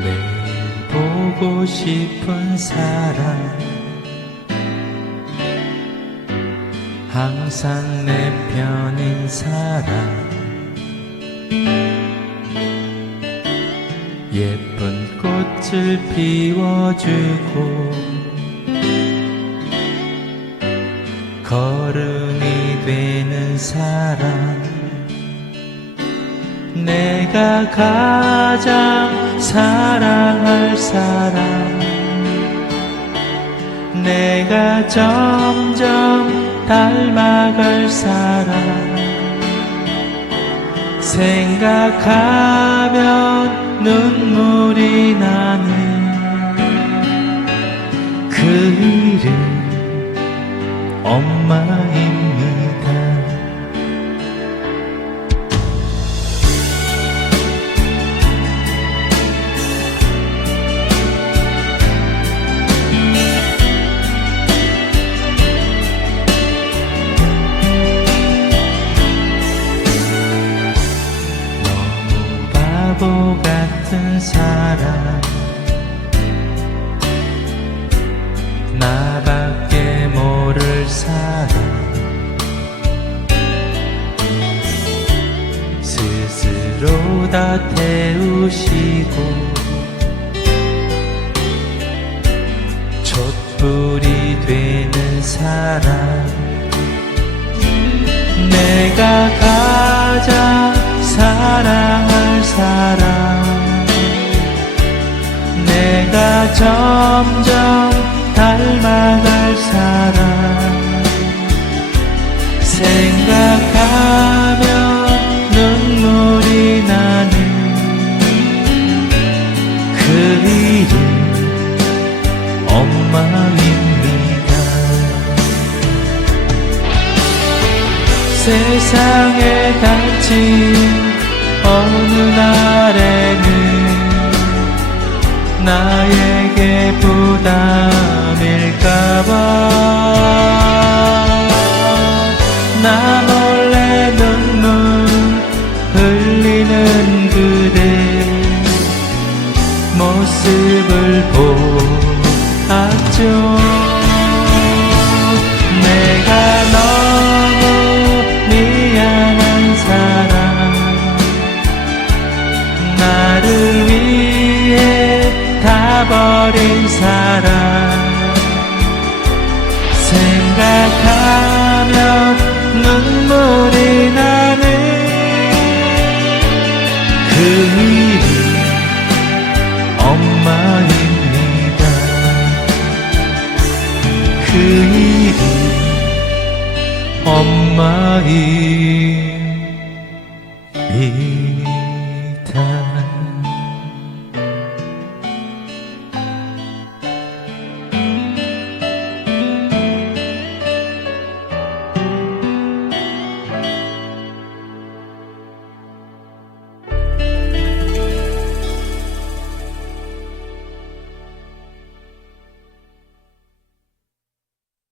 매일 보고 싶은 사람 항상 내 편인 사람 예쁜 꽃을 피워주고 걸음이 되는 사람 내가 가장 사랑할 사람 내가 점점 닮아갈 사람 생각하면 눈물이 나는 그 이름 엄마입니다. 다 태우시고 촛불이 되는 사람 내가 가장 사랑할 사람 내가 점점 닮아갈 사람 생각하 그 이름 엄마입니다. 세상에 닥친 어느 날에는 나에게 부담일까봐. 나 몰래 눈물 흘리는 그대 모습을 보았죠. 내가 너무 미안한 사람 나를 위해 다 버린 엄마 이.